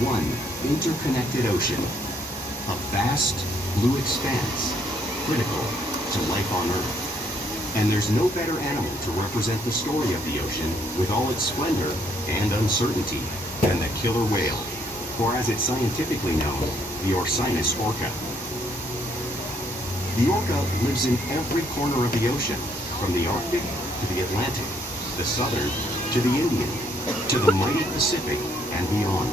one interconnected ocean, a vast blue expanse critical to life on Earth. And there's no better animal to represent the story of the ocean with all its splendor and uncertainty than the killer whale, or as it's scientifically known, the Orcinus orca. The orca lives in every corner of the ocean, from the Arctic to the Atlantic, the Southern to the Indian, to the mighty Pacific and beyond.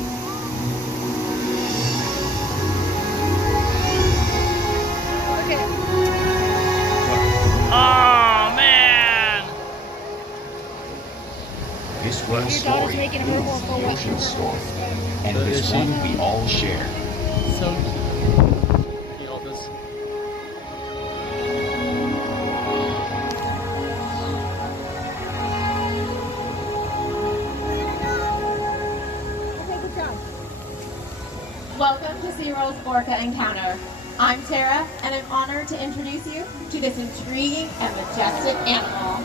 Okay. Oh man! This whale story is the ocean story, and it is one we all share. So cute. You hold this. Okay, good job. Welcome to SeaWorld's Orca Encounter. I'm Tara, and I'm honored to introduce you to this intriguing and majestic animal.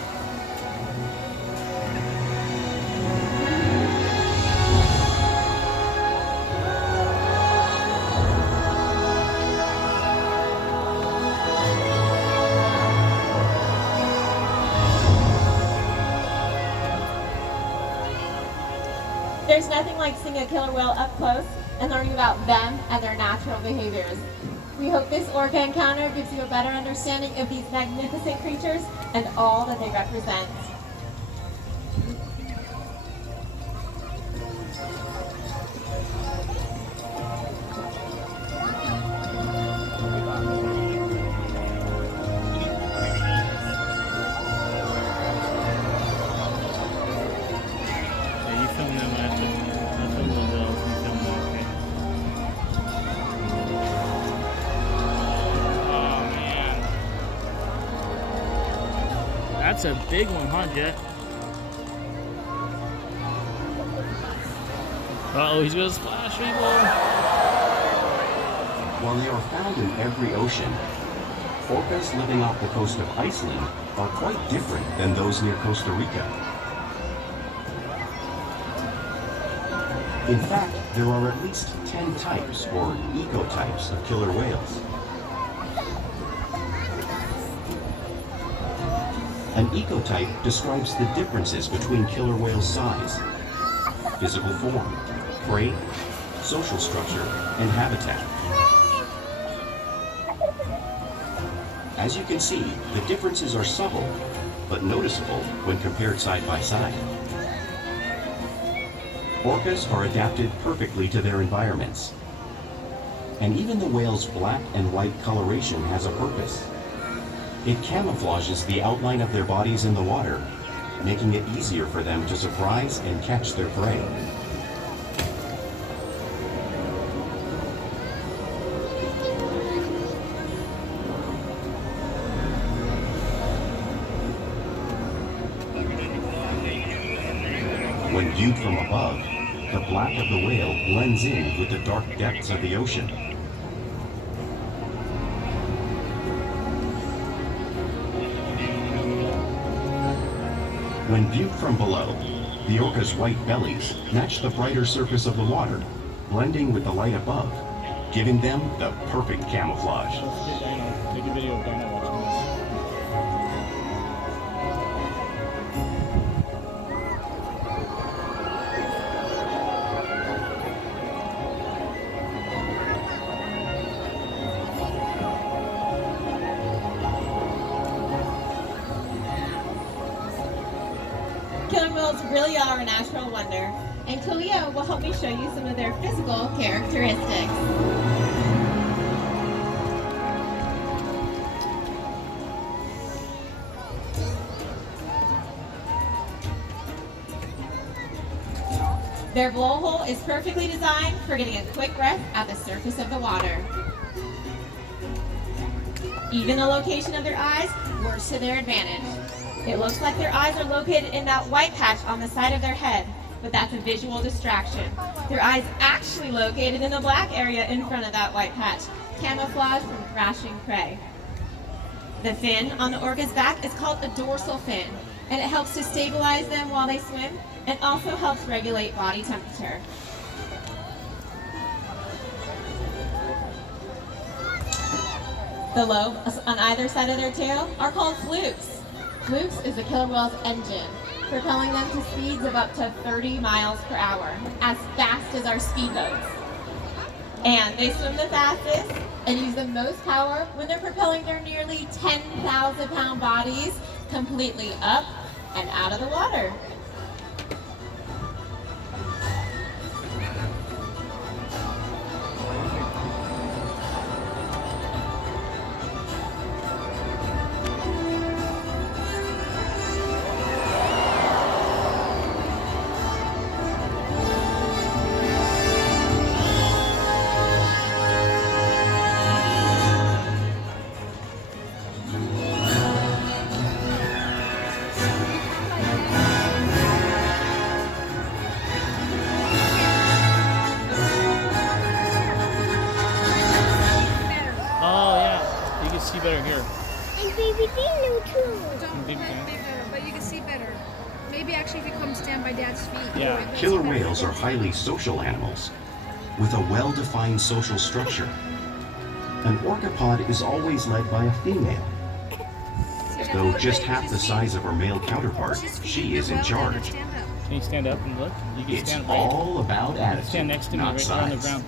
There's nothing like seeing a killer whale up close and learning about them and their natural behaviors. We hope this Orca Encounter gives you a better understanding of these magnificent creatures and all that they represent. Yeah, you film them after. I film the whales, you film them, okay? Oh man. That's a big one, huh, Jet? Uh-oh, he's gonna splash people. While they are found in every ocean, orcas living off the coast of Iceland are quite different than those near Costa Rica. In fact, there are at least 10 types, or ecotypes, of killer whales. An ecotype describes the differences between killer whales' size, physical form, prey, social structure, and habitat. As you can see, the differences are subtle, but noticeable when compared side by side. Orcas are adapted perfectly to their environments. And even the whale's black and white coloration has a purpose. It camouflages the outline of their bodies in the water, making it easier for them to surprise and catch their prey. When viewed from above, the black of the whale blends in with the dark depths of the ocean. When viewed from below, the orca's white bellies match the brighter surface of the water, blending with the light above, giving them the perfect camouflage. Let's get Dino. Take a video of Dino watching this. Killer whales really are a natural wonder, and Kalia will help me show you some of their physical characteristics. Their blowhole is perfectly designed for getting a quick breath at the surface of the water. Even the location of their eyes works to their advantage. It looks like their eyes are located in that white patch on the side of their head, but that's a visual distraction. Their eyes actually located in the black area in front of that white patch, camouflage from thrashing prey. The fin on the orca's back is called a dorsal fin, and it helps to stabilize them while they swim and also helps regulate body temperature. The lobes on either side of their tail are called flukes. Flukes is the killer whale's engine, propelling them to speeds of up to 30 miles per hour, as fast as our speedboats. And they swim the fastest and use the most power when they're propelling their nearly 10,000-pound bodies completely up and out of the water. See better here. And baby Dino too. Don't Big pet fan. big better, but you can see better. Maybe actually if you come stand by Dad's feet. Yeah. you'll see Killer better. whales are highly social animals with a well-defined social structure. An orca pod is always led by a female. See, Dad, Though look, just baby, half the just size of her male counterpart, just she feed is your in well, Dad, and charge. stand up. Can you stand up and look? You can It's stand right. all about Stand attitude, next to me, not right there on the size. ground.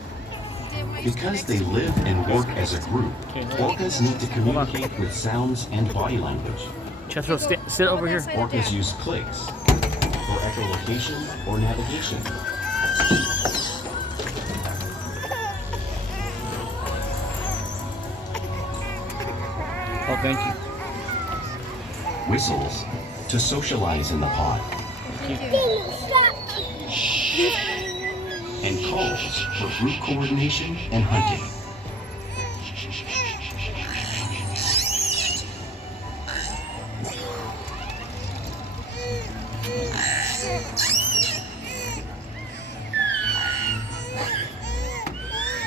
Dad, why you Because stand they next to me? live and work as a group, Okay, hold on. orcas need to communicate with sounds and body language. Jethro, sit over here. Orcas use clicks for echolocation or navigation. Oh, thank you. Whistles to socialize in the pod. Dino, stop. And calls for group coordination and hunting.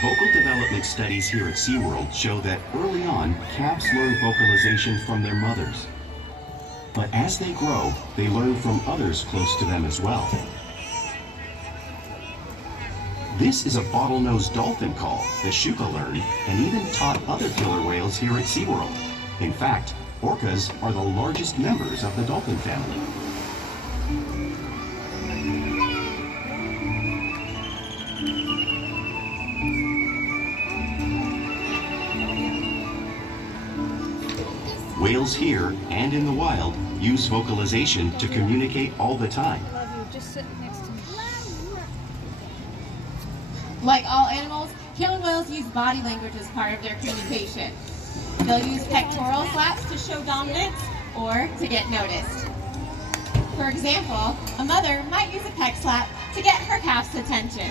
Vocal development studies here at SeaWorld show that early on, calves learn vocalization from their mothers. But as they grow, they learn from others close to them as well. This is a bottlenose dolphin call that Shuka learned and even taught other killer whales here at SeaWorld. In fact, orcas are the largest members of the dolphin family. Whales here and in the wild use vocalization to communicate all the time. Love you. Just sit next to me. Like all animals, killer whales use body language as part of their communication. They'll use pectoral slaps to show dominance or to get noticed. For example, a mother might use a peck slap to get her calf's attention.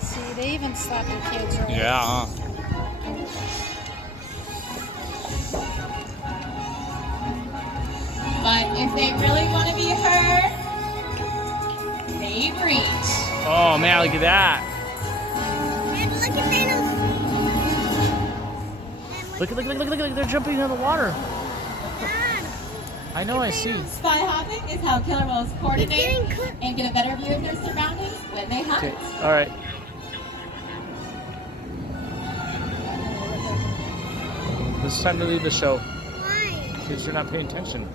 See, they even slap their kids, right? Yeah. But if they really want to be heard, they breach. Oh man, look at that. And look at Dino's. Look, they're jumping into the water. I know, I see. Spy hopping is how killer whales coordinate getting cooked. and get a better view of their surroundings when they hunt. Okay, all right. It's time to leave the show Why? because you're not paying attention.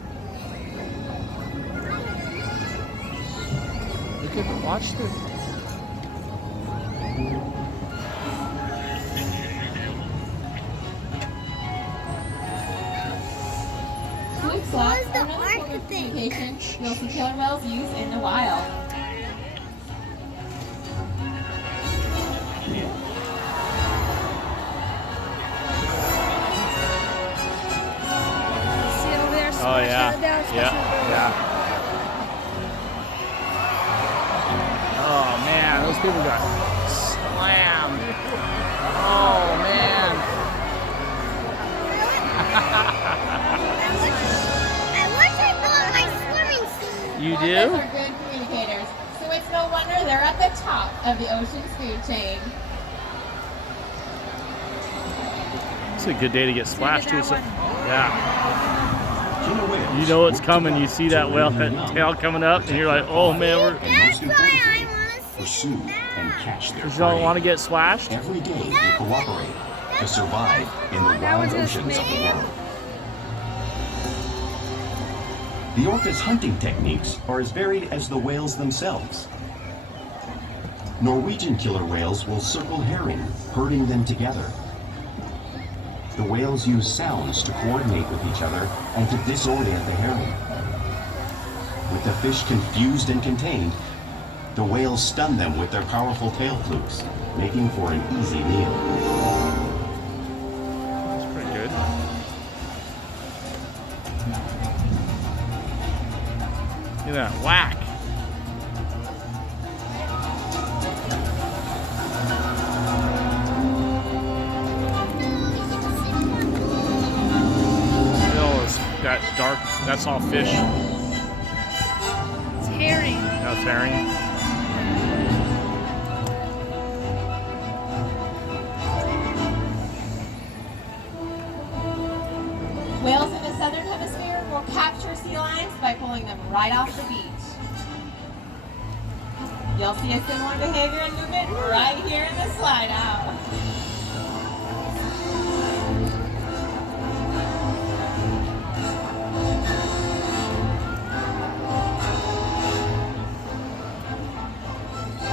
Look at, watch the. Fluke What slaps was the are another form Orca of thing? communication you'll see killer whales use in the wild. See it over there? Oh Smash yeah, that down, smash yeah, that down. yeah. Oh man, those people got slammed. Oh man. I wish I brought my swimming suit. You Orcas do? are good communicators, so it's no wonder they're at the top of the ocean's food chain. It's a good day to get splashed too. So, yeah. Killer whales You know what's work coming. You together see to that rear whale their that young tail coming up, and you're like, oh man, we're. and most That's why I importantly, want to see pursue and catch their Because y'all prey. want to get splashed? Every day they cooperate, to survive in the That wide one's oceans of the estimated. world. The orca's hunting techniques are as varied as the whales themselves. Norwegian killer whales will circle herring, herding them together. The whales use sounds to coordinate with each other and to disorient the herring. With the fish confused and contained, the whales stun them with their powerful tail flukes, making for an easy meal. That's pretty good. Look at that whack. Still is that dark. That's all fish. It's herring. That's herring. Whales in the southern hemisphere will capture sea lions by pulling them right off the beach. You'll see a similar behavior and movement right here in the slide out.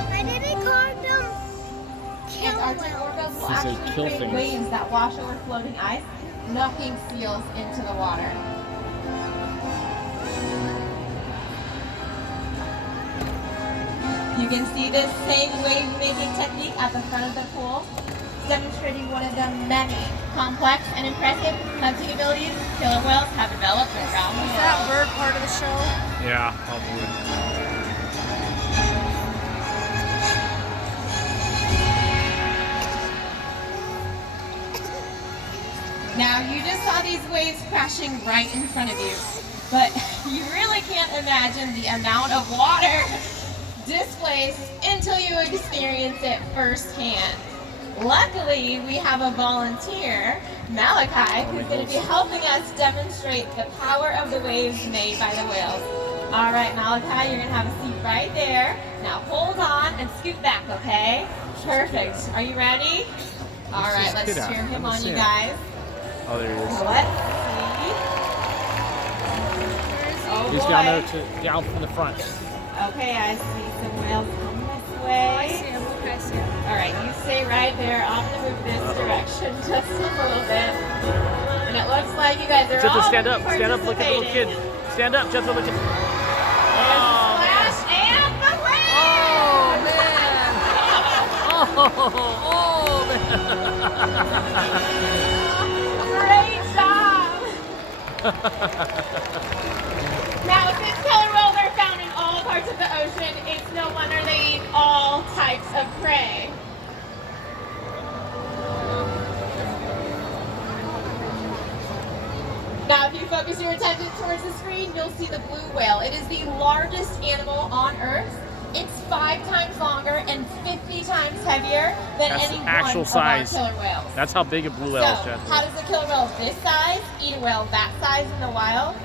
Why did they call them kill Antarctic whales? orcas will Because they actually kill create things. waves that wash over floating ice, knocking seals into the water. You can see this same wave-making technique at the front of the pool, demonstrating one of the many complex and impressive hunting abilities killer whales have developed around the Is that world. bird part of the show? Yeah, probably. Now, you just saw these waves crashing right in front of you, but you really can't imagine the amount of water displaced until you experience it firsthand. Luckily, we have a volunteer, Malachi, who's going to be helping us demonstrate the power of the waves made by the whales. All right, Malachi, you're going to have a seat right there. Now hold on and scoot back, okay? Perfect. Are you ready? All right, this let's kid out? cheer him I don't on, see you him. guys. Oh, there he is. Let's see. Oh He's boy. down there down from the front. Okay, I see some whales coming this I way. see him. I see him. All right, you stay right there. I'm gonna move this direction just a little bit. And it looks like you guys are all Jethro, stand up. Stand up. Look at the little kid. participating. Stand up, Jethro. Look at. There's Oh, the splash and the wave! Oh man! Great job! Now, since killer whales are found in all parts of the ocean, it's no wonder they eat all types of prey. Now, if you focus your attention towards the screen, you'll see the blue whale. It is the largest animal on Earth. It's 5 times longer and 50 times heavier than That's any the one actual of size. our killer whales. That's how big a blue whale is, So, Jethro. how does a killer whale this size eat a whale that size in the wild?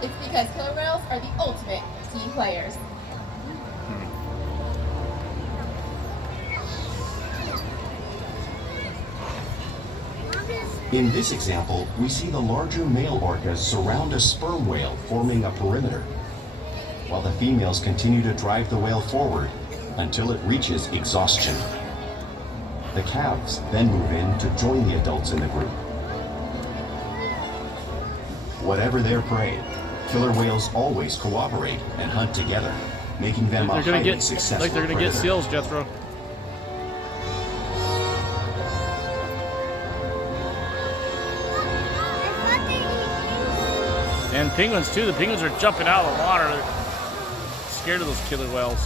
It's because killer whales are the ultimate team players. In this example, we see the larger male orcas surround a sperm whale, forming a perimeter, while the females continue to drive the whale forward until it reaches exhaustion. The calves then move in to join the adults in the group. Whatever their prey, killer whales always cooperate and hunt together, making them a They're gonna highly get successful like they're gonna get predator. seals, Jethro. And penguins too. The penguins are jumping out of the water. They're scared of those killer whales.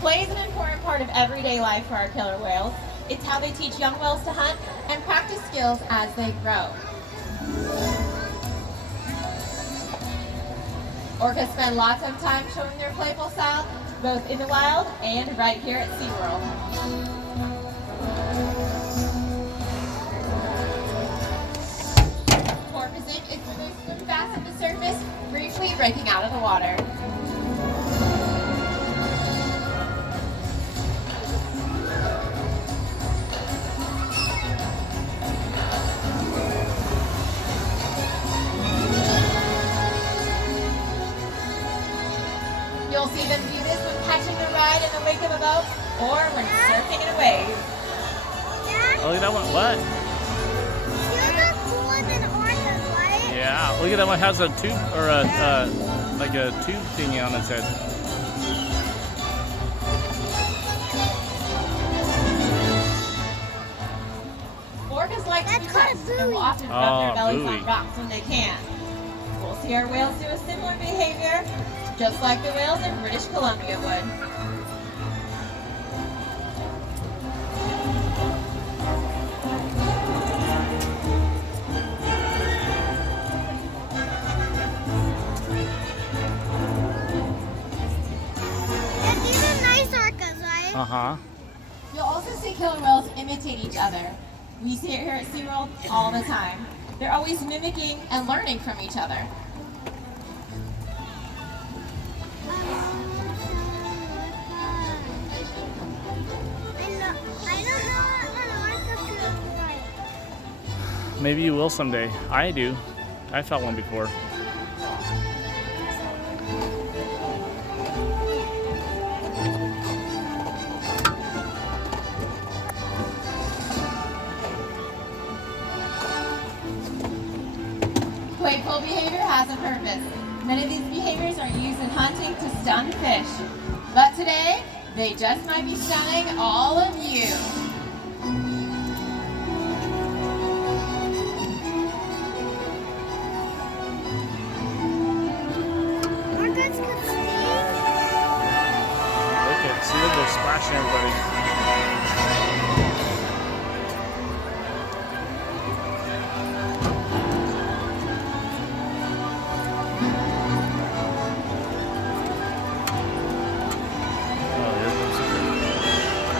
Play is an important part of everyday life for our killer whales. It's how they teach young whales to hunt and practice skills as they grow. Orcas spend lots of time showing their playful side, both in the wild and right here at SeaWorld. Porpoising is when they swim fast to the surface, briefly breaking out of the water. You'll see them do this when catching a ride in the wake of a boat or when surfing in a wave. Oh, look at that one. What? Seals are cooler than orcas, right? Yeah. Look at that one. Has a tube or like a tube thingy on its head. Orcas like to be That's called a touched and will buoy. often rub their bellies buoy. on rocks when they can. We'll see our whales do a similar behavior, just like the whales in British Columbia would. Yeah, these are nice orcas, right? Uh-huh. You'll also see killer whales imitate each other. We see it here at SeaWorld all the time. They're always mimicking and learning from each other. I don't know what an orca feels like. Maybe you will someday. I do. I felt one before. Playful behavior has a purpose. None of these behaviors are used in hunting to stun fish. But today, they just might be stunning all of you. Orcas can sting. Look at, see, they're splashing everybody. Oh, here goes the-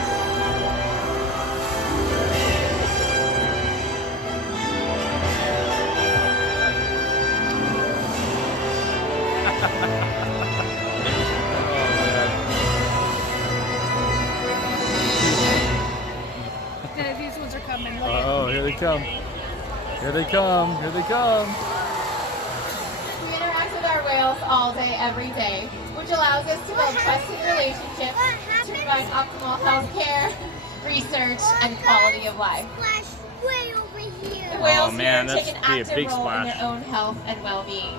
Yeah, these ones are coming. Look at Oh, here they come. Here they come. Here they come. We interact with our whales all day, every day, which allows us to build trusted relationships to provide optimal health care, research, and quality of life. Splash way over here. The whales man, here that's take an be a active big role in splash. their own health and well-being.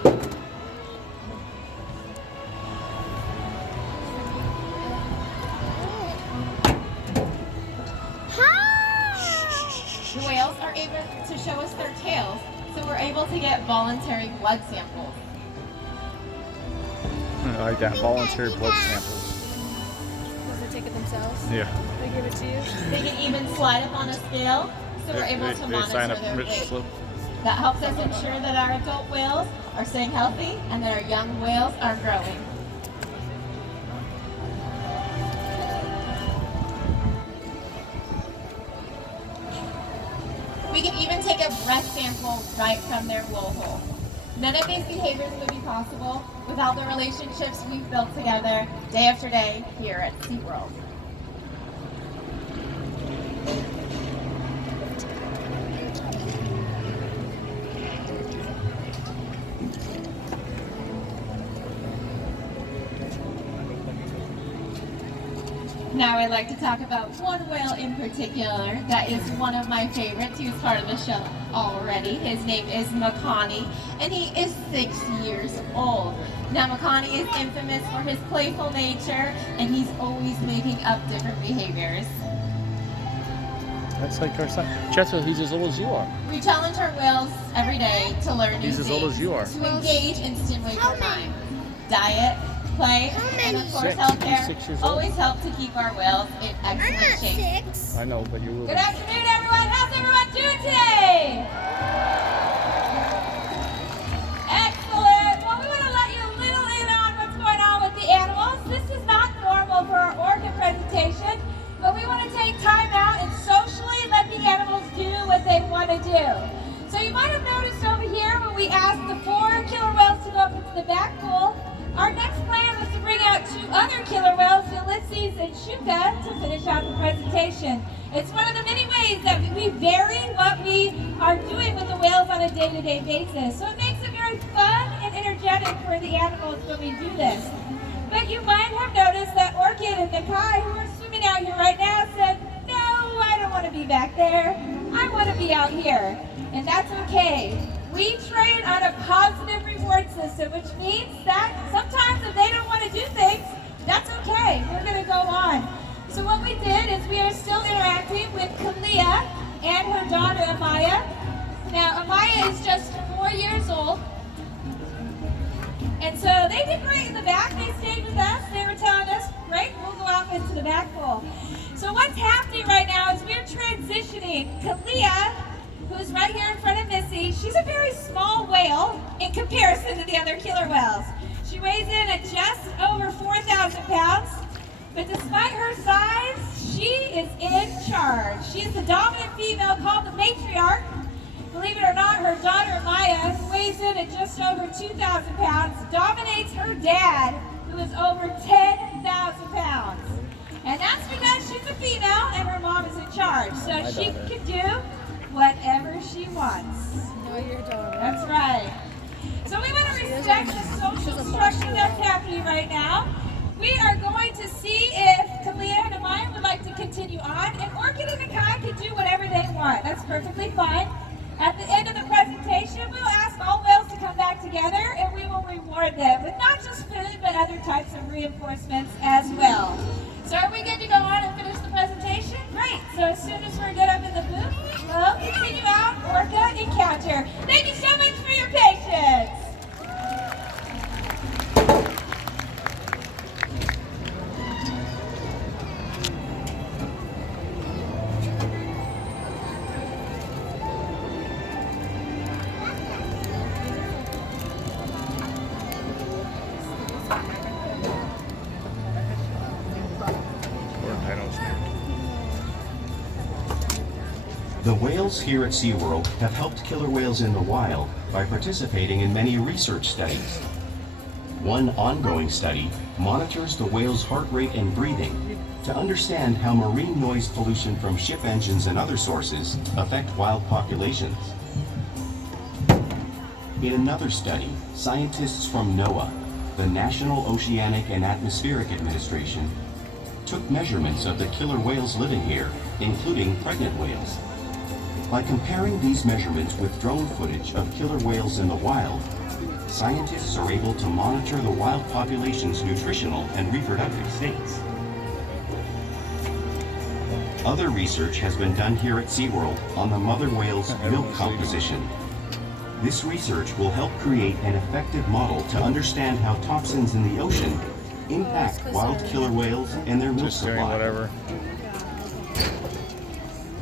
The whales are able to show us their tails, so we're able to get voluntary blood samples. I like that. Voluntary blood samples. Does they take it themselves? Yeah. They give it to you? They can even slide up on a scale, so we're able to They monitor sign up their rich weight. slip. That helps us ensure that our adult whales are staying healthy and that our young whales are growing. We can even take a breath sample right from their blowhole. None of these behaviors would be possible without the relationships we've built together day after day here at SeaWorld. Now I'd like to talk about one whale in particular that is one of my favorites. He was part of the show already. His name is Makani, and he is 6 years old. Now Makani is infamous for his playful nature, and he's always making up different behaviors. That's like our son. Cheto, he's as old as you are. We challenge our whales every day to learn new He's as old things, as you are. to engage and stimulate How their many? mind. Diet, play, How and of many? course 6. healthcare He's 6 years old. always help to keep our whales in I'm excellent not shape. 6. I know, but you're Good afternoon, everyone. How's everyone doing today? Excellent. Well, we want to let you a little in on what's going on with the animals. This is not normal for our orca presentation, but we want to take time out and socially let the animals do what they want to do. So you might have noticed over here when we asked the 4 killer whales to go up into the back pool, our next plan was to bring out 2 other killer whales, Ulysses and Shuka, to finish out the presentation. It's one of the many ways that we vary what we are doing with the whales on a day-to-day basis. So it makes it very fun and energetic for the animals when we do this. But But you might have noticed that Orchid and Nakai, who are swimming out here right now, said, no, I don't want to be back there. I want to be out here. And that's okay. We train on a positive reward system, which means that sometimes if they don't want to do things, that's okay. We're going to go on. So what we did is we are still interacting with Kalia and her daughter Amaya. Now Amaya is just 4 years old. And so they did great in the back. They stayed with us. They were telling us, great, we'll go out into the back pool. So what's happening right now is we're transitioning. Kalia, who's right here in front of Missy, she's a very small whale in comparison to the other killer whales. She weighs in at just over 4,000 pounds. But despite her size, she is in charge. She's the dominant female called the matriarch. Believe it or not, her daughter Maya, who weighs in at just over 2,000 pounds, dominates her dad, who is over 10,000 pounds. And that's because she's a female and her mom is in charge. So she can do whatever she wants. No, your daughter. That's right. So we want to respect the social structure that's happening right now. We are going to see if Kalia and Amaya would like to continue on, and Orchid and Nakai can do whatever they want. That's perfectly fine. At the end of the presentation, we'll ask all whales to come back together, and we will reward them with not just food, but other types of reinforcements as well. So are we good to go on and finish the presentation? Great. So as soon as we're good up in the booth, we'll continue out Orca Encounter. Thank you so much for your patience. The whales here at SeaWorld have helped killer whales in the wild by participating in many research studies. One ongoing study monitors the whale's heart rate and breathing to understand how marine noise pollution from ship engines and other sources affect wild populations. In another study, scientists from NOAA, the National Oceanic and Atmospheric Administration, took measurements of the killer whales living here, including pregnant whales. By comparing these measurements with drone footage of killer whales in the wild, scientists are able to monitor the wild population's nutritional and reproductive states. Other research has been done here at SeaWorld on the mother whale's milk composition. This research will help create an effective model to understand how toxins in the ocean impact wild killer whales and their milk Just doing supply. whatever.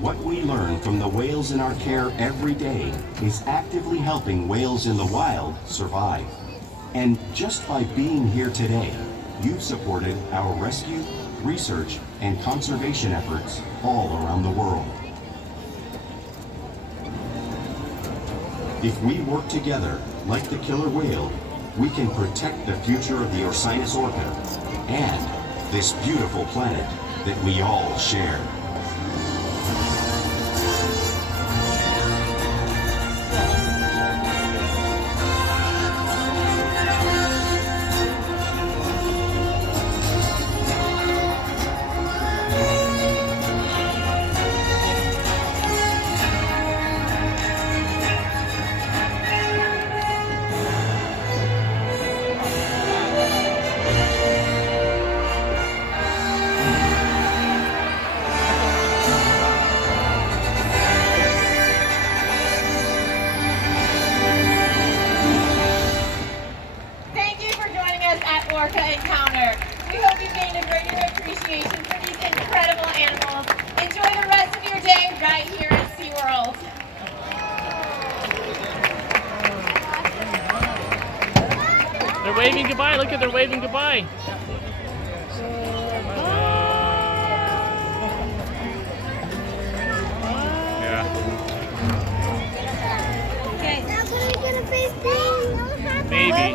What we learn from the whales in our care every day is actively helping whales in the wild survive. And just by being here today, you've supported our rescue, research, and conservation efforts all around the world. If we work together, like the killer whale, we can protect the future of the Orcinus orca and this beautiful planet that we all share. Orca Encounter. We hope you gained a greater appreciation for these incredible animals. Enjoy the rest of your day right here at SeaWorld. They're waving goodbye. Look at they're waving goodbye.